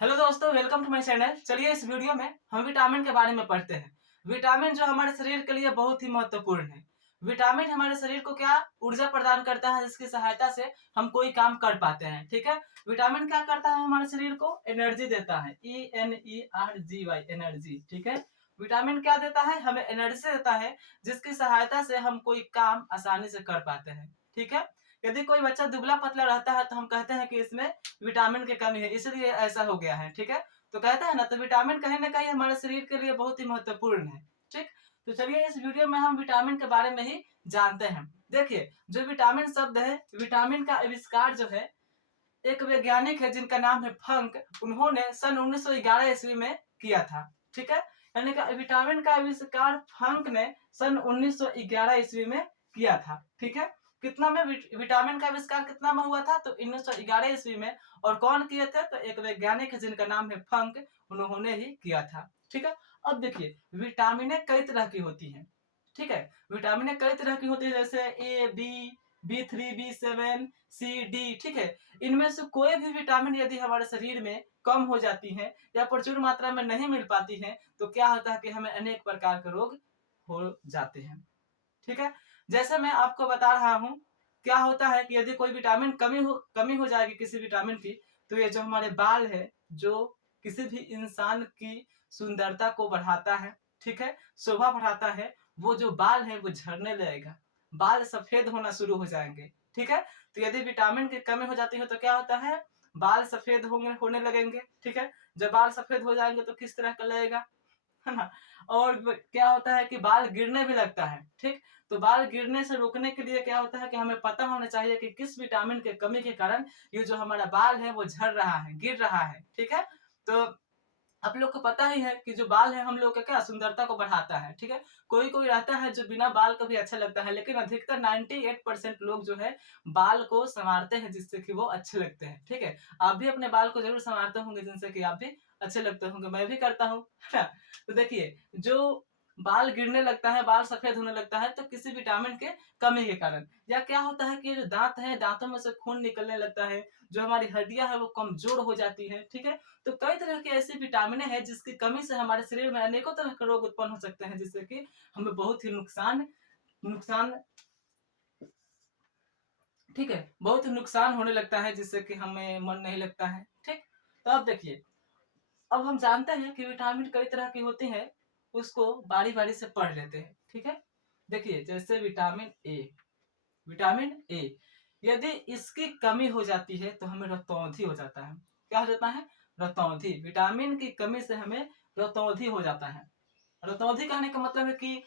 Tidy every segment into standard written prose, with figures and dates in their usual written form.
Hello दोस्तों, welcome to my channel. चलिए इस वीडियो में हम विटामिन के बारे में पढ़ते हैं। विटामिन जो हमारे शरीर के लिए बहुत ही महत्वपूर्ण है। विटामिन हमारे शरीर को क्या ऊर्जा प्रदान करता है, जिसकी सहायता से हम कोई काम कर पाते हैं। ठीक है, विटामिन क्या करता है, हमारे शरीर को एनर्जी देता है। ENERGY energy. ठीक है, विटामिन क्या देता है, हमें एनर्जी देता है, जिसकी सहायता से हम कोई काम आसानी से कर पाते हैं। ठीक है, यदि कोई बच्चा दुबला पतला रहता है तो हम कहते हैं कि इसमें विटामिन की कमी है, इसलिए ऐसा हो गया है। ठीक है, तो कहता है ना, तो विटामिन कहीं ना कहीं हमारे शरीर के लिए बहुत ही महत्वपूर्ण है। ठीक, तो चलिए इस वीडियो में हम विटामिन के बारे में ही जानते हैं। देखिए, जो विटामिन शब्द है, विटामिन का आविष्कार जो है, एक वैज्ञानिक है जिनका नाम है फंक। उन्होंने सन 1911 ईस्वी में किया था। ठीक है, यानी कि विटामिन का आविष्कार फंक ने सन 1911 ईस्वी में किया था। ठीक है, कितना में विटामिन का आविष्कार कितना में हुआ था, तो 1911 ईस्वी में। और कौन किए थे, तो एक वैज्ञानिक है जिनका नाम है फंक, उन्होंने ही किया था। ठीक है, अब देखिए, विटामिन कई तरह की होती हैं। ठीक है, विटामिन कई तरह की होती है, जैसे B3, B7, C, D। ठीक है, इनमें से कोई भी विटामिन यदि हमारे शरीर में कम हो जाती है या प्रचुर मात्रा में नहीं मिल पाती है, तो क्या होता है कि हमें अनेक प्रकार के रोग हो जाते हैं। ठीक है, जैसे मैं आपको बता रहा हूँ, क्या होता है कि यदि कोई विटामिन कमी हो जाएगी किसी विटामिन की, तो ये जो हमारे बाल है, जो किसी भी इंसान की सुंदरता को बढ़ाता है, ठीक है, शोभा बढ़ाता है, वो जो बाल है वो झड़ने लगेगा, बाल सफेद होना शुरू हो जाएंगे। ठीक है, तो यदि विटामिन की कमी हो जाती है तो क्या होता है, बाल सफेद होने लगेंगे। ठीक है, जब बाल सफेद हो जाएंगे तो किस तरह का लगेगा, है ना। और क्या होता है कि बाल गिरने भी लगता है। ठीक, तो बाल गिरने से रोकने के लिए क्या होता है कि हमें पता होना चाहिए कि किस विटामिन के कमी के कारण ये जो हमारा बाल है वो झड़ रहा है, गिर रहा है। ठीक है, तो आप लोग को पता ही है कि जो बाल है हम लोग का क्या सुंदरता को बढ़ाता है। ठीक है, कोई कोई रहता है जो बिना बाल का भी अच्छा लगता है, लेकिन अधिकतर 98% लोग जो है बाल को संवारते हैं जिससे कि वो अच्छे लगते हैं। ठीक है, आप भी अपने बाल को जरूर संवारते होंगे जिनसे कि आप भी अच्छे लगते होंगे, मैं भी करता हूँ, है ना। तो देखिए, जो बाल गिरने लगता है, बाल सफेद होने लगता है, तो किसी विटामिन के कमी के कारण। या क्या होता है कि जो दांत है, दांतों में से खून निकलने लगता है, जो हमारी हड्डियां है वो कमजोर हो जाती है। ठीक है, तो कई तरह की ऐसी विटामिन है जिसकी कमी से हमारे शरीर में अनेकों तरह के रोग उत्पन्न हो सकते हैं, जिससे कि हमें बहुत ही नुकसान नुकसान ठीक है, बहुत ही नुकसान होने लगता है, जिससे कि हमें मन नहीं लगता है। ठीक, तो अब देखिए, अब हम जानते हैं कि विटामिन कई तरह की होती है, उसको बारी बारी से पढ़ लेते हैं। ठीक है, देखिए, जैसे विटामिन ए यदि इसकी कमी हो जाती है तो हमें रतौंधी हो जाता है। क्या हो जाता है, रतौंधी। विटामिन की कमी से हमें रतौंधी हो जाता है। रतौंधी कहने का मतलब है कि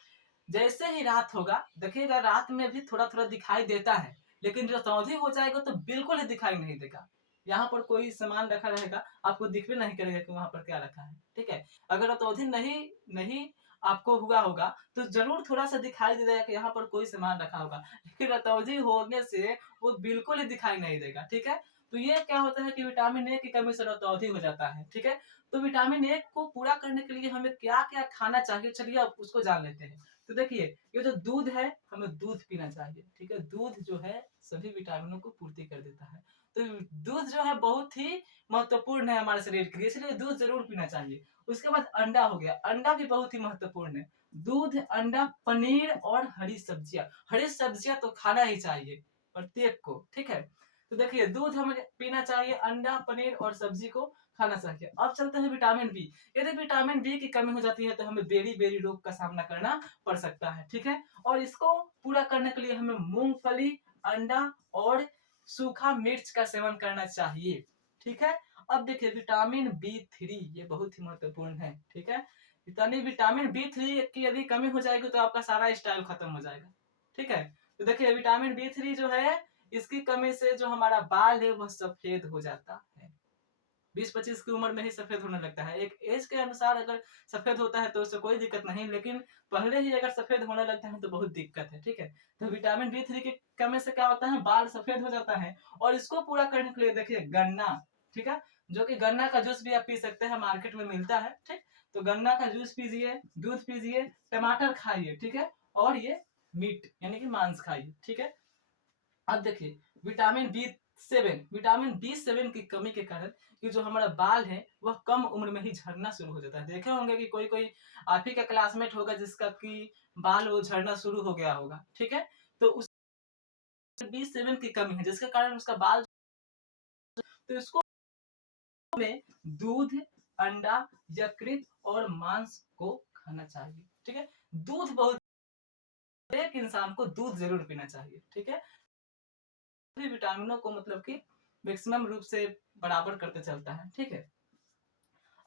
जैसे ही रात होगा, देखिएगा रात में भी थोड़ा थोड़ा दिखाई देता है, लेकिन रतौंधी हो जाएगा तो बिल्कुल ही दिखाई नहीं देगा। यहाँ पर कोई सामान रखा रहेगा, आपको दिख भी नहीं करेगा कि वहां पर क्या रखा है। ठीक है, अगर रतौंधी नहीं नहीं आपको हुआ होगा तो जरूर थोड़ा सा दिखाई दे देगा कि यहाँ पर कोई सामान रखा होगा, लेकिन रतौंधी होने से वो बिल्कुल ही दिखाई नहीं देगा। ठीक है, तो ये क्या होता है कि विटामिन ए की कमी से रतौंधी हो जाता है। ठीक है, तो विटामिन ए को पूरा करने के लिए हमें क्या क्या खाना चाहिए, चलिए अब उसको जान लेते हैं। तो देखिए, ये जो दूध है, हमें दूध पीना चाहिए। ठीक है, दूध जो है सभी विटामिनों को पूर्ति कर देता है। तो दूध जो है बहुत ही महत्वपूर्ण है हमारे शरीर के लिए, इसलिए दूध जरूर पीना चाहिए। उसके बाद अंडा हो गया, अंडा भी बहुत ही महत्वपूर्ण है। दूध, अंडा, पनीर और हरी सब्जियां। हरी सब्जियां तो खाना ही चाहिए प्रत्येक को। ठीक है, तो देखिए, दूध हमें पीना चाहिए, अंडा, पनीर और सब्जी को खाना चाहिए। अब चलते हैं विटामिन बी। यदि विटामिन बी की कमी हो जाती है तो हमें बेरी बेरी रोग का सामना करना पड़ सकता है। ठीक है, और इसको पूरा करने के लिए हमें मूंगफली, अंडा और सूखा मिर्च का सेवन करना चाहिए। ठीक है, अब देखिए, विटामिन B3 ये बहुत ही महत्वपूर्ण है। ठीक है, यानी विटामिन B3 की यदि कमी हो जाएगी तो आपका सारा स्टाइल खत्म हो जाएगा। ठीक है, तो देखिए, विटामिन B3 जो है, इसकी कमी से जो हमारा बाल है वह सफेद हो जाता है। 20-25 की उम्र में ही सफेद होने लगता है। एक एज के अनुसार अगर सफेद होता है तो उससे कोई दिक्कत नहीं, लेकिन पहले ही अगर सफेद होने लगता है तो बहुत दिक्कत है। ठीक है, तो विटामिन B3 की कमी से क्या होता है, बाल सफेद हो जाता है। और इसको पूरा करने के लिए देखिए, गन्ना, ठीक है, जो कि गन्ना का जूस भी आप पी सकते हैं, मार्केट में मिलता है। ठीक, तो गन्ना का जूस पीजिए, दूध पीजिए, टमाटर खाइए। ठीक है, और ये मीट यानी कि मांस खाइए। ठीक है, अब देखिए, विटामिन विटामिन बी 7 की कमी के कारण कि जो हमारा बाल है वह कम उम्र में ही झड़ना शुरू हो जाता है। देखे होंगे कि कोई कोई आप ही का क्लासमेट होगा जिसका कि बाल वो झड़ना शुरू हो गया होगा, ठीक है। तो उस बी 7 की कमी है जिसके कारण उसका बाल, तो इसको में दूध, अंडा, यकृत और मांस को खाना चाहिए, ठीक है। दूध बहुत, एक इंसान को दूध जरूर पीना चाहिए, ठीक है। सभी विटामिनों को मतलब कि मैक्सिमम रूप से बराबर करते चलता है, ठीक है।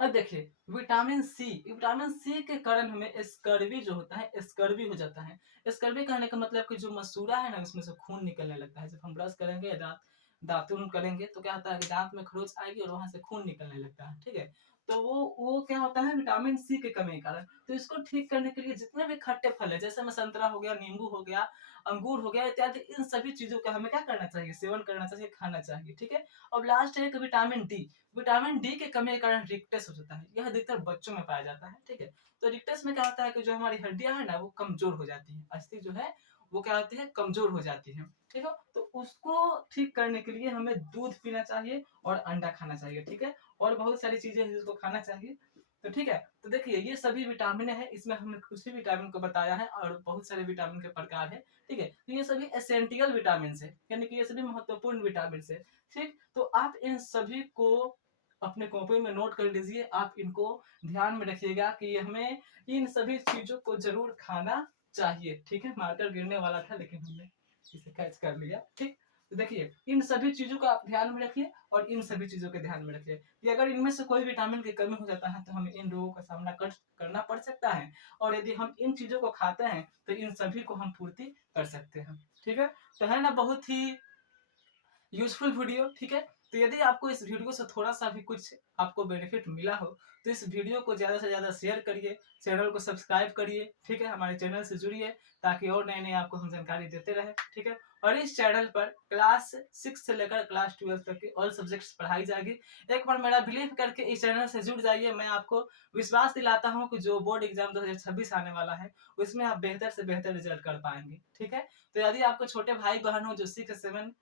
अब देखिए विटामिन सी के कारण हमें स्कर्वी जो होता है स्कर्वी हो जाता है। स्कर्वी कहने का मतलब कि जो मसूड़ा है ना उसमें से खून निकलने लगता है। जब हम ब्रश करेंगे या दातुन करेंगे तो क्या होता है कि दांत में खरोच आएगी और वहां से खून निकलने लगता है, ठीक है। तो वो क्या होता है विटामिन सी के कमी के कारण। तो इसको ठीक करने के लिए जितने भी खट्टे फल है जैसे में संतरा हो गया, नींबू हो गया, अंगूर हो गया इत्यादि, इन सभी चीजों का हमें क्या करना चाहिए, सेवन करना चाहिए, खाना चाहिए, ठीक है। अब लास्ट है विटामिन डी के कमी के कारण रिकटस हो जाता है। यह अधिकतर बच्चों में पाया जाता है, ठीक है। तो रिकटस में क्या होता है कि जो हमारी हड्डियां है ना वो कमजोर हो जाती है, अस्थि जो है वो क्या होती है कमजोर हो जाती है, ठीक है। तो उसको ठीक करने के लिए हमें दूध पीना चाहिए और अंडा खाना चाहिए, ठीक है। और बहुत सारी चीजें हैं जिसको खाना चाहिए, तो ठीक है। तो देखिए ये सभी विटामिन है, इसमें हमने कुछ भी विटामिन को बताया है और बहुत सारे विटामिन के प्रकार है, ठीक है। तो ये सभी एसेंटियल विटामिन है, यानी कि ये सभी महत्वपूर्ण विटामिन है, ठीक। तो आप इन सभी को अपने कॉपी में नोट कर लीजिए, आप इनको ध्यान में रखिएगा कि हमें इन सभी चीजों को जरूर खाना चाहिए, ठीक है। मार्कर गिरने वाला था लेकिन हमने इसे कैच कर लिया, ठीक। तो देखिए इन सभी चीजों का आप ध्यान में रखिए और इन सभी चीजों के ध्यान में रखिए कि अगर इनमें से कोई विटामिन की कमी हो जाता है तो हमें इन रोगों का सामना करना पड़ सकता है। और यदि हम इन चीजों को खाते हैं तो इन सभी को हम पूर्ति कर सकते हैं, ठीक है। तो है ना बहुत ही यूजफुल वीडियो, ठीक है। तो यदि आपको इस वीडियो से थोड़ा सा भी कुछ आपको बेनिफिट मिला हो तो इस वीडियो को ज्यादा से ज्यादा शेयर करिए, चैनल को सब्सक्राइब करिए, ठीक है। हमारे चैनल से जुड़िए ताकि और नए नए आपको हम जानकारी देते रहे, ठीक है। और इस चैनल पर क्लास 6 से लेकर क्लास 12 तक की ऑल सब्जेक्ट्स पढ़ाई जाएगी। एक बार मेरा बिलीव करके इस चैनल से जुड़ जाइए, मैं आपको विश्वास दिलाता हूँ कि जो बोर्ड एग्जाम 2026 आने वाला है उसमें आप बेहतर से बेहतर रिजल्ट कर पाएंगे, ठीक है। तो यदि आपको छोटे भाई बहन हो जो 6, 7